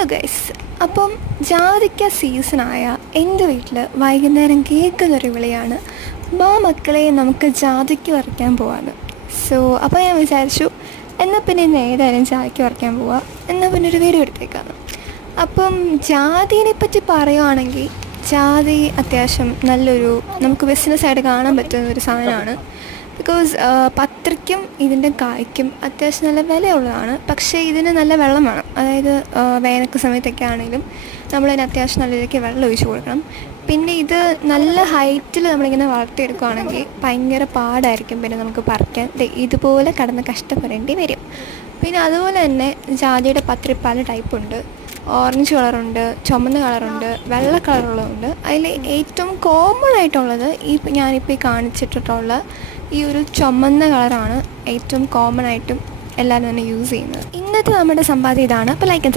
Hello guys. അപ്പം ജാതിക്ക സീസണായ എൻ്റെ വീട്ടിൽ വൈകുന്നേരം കേൾക്കുന്നൊരു വിളിയാണ്, മാ മക്കളെ നമുക്ക് ജാതിക്ക പറിക്കാൻ പോവാന്ന്. അപ്പോൾ ഞാൻ വിചാരിച്ചു എന്നാൽ പിന്നെ ഇന്ന് ഏതായാലും ജാതിക്ക പറിക്കാൻ പോവാം, എന്നാൽ പിന്നെ ഒരു വീഡിയോ എടുത്തേക്കാന്ന്. അപ്പം ജാതിനെ പറ്റി പറയുവാണെങ്കിൽ ജാതി അത്യാവശ്യം നല്ലൊരു നമുക്ക് ബിസിനസ്സായിട്ട് കാണാൻ പറ്റുന്ന ഒരു സാധനമാണ്. ബിക്കോസ് പത്രിക്കും ഇതിൻ്റെ കായ്ക്കും അത്യാവശ്യം നല്ല വിലയുള്ളതാണ്. പക്ഷേ ഇതിന് നല്ല വെള്ളം വേണം. അതായത് വേനൽക്ക് സമയത്തൊക്കെ ആണെങ്കിലും നമ്മളതിന് അത്യാവശ്യം നല്ല രീതിക്ക് വെള്ളം ഒഴിച്ച് കൊടുക്കണം. പിന്നെ ഇത് നല്ല ഹൈറ്റിൽ നമ്മളിങ്ങനെ വളർത്തിയെടുക്കുകയാണെങ്കിൽ ഭയങ്കര പാടായിരിക്കും പിന്നെ നമുക്ക് പറിക്കാൻ. ഇതുപോലെ കടന്ന് കഷ്ടപ്പെടേണ്ടി വരും. പിന്നെ അതുപോലെ തന്നെ ജാതിയുടെ പത്രി പല ടൈപ്പുണ്ട്. ഓറഞ്ച് കളറുണ്ട്, ചുമന്ന കളറുണ്ട്, വെള്ള കളറുള്ളതുണ്ട്. അതിൽ ഏറ്റവും കോമൺ ആയിട്ടുള്ളത് ഞാനിപ്പോൾ കാണിച്ചിട്ടുള്ള ഈ ഒരു ചുമന്ന കളറാണ് ഏറ്റവും കോമൺ ആയിട്ടും എല്ലാവരും തന്നെ യൂസ് ചെയ്യുന്നത്. ഇന്നത്തെ നമ്മുടെ സമ്പാദ്യം ഇതാണ്. അപ്പോൾ ലൈക്ക്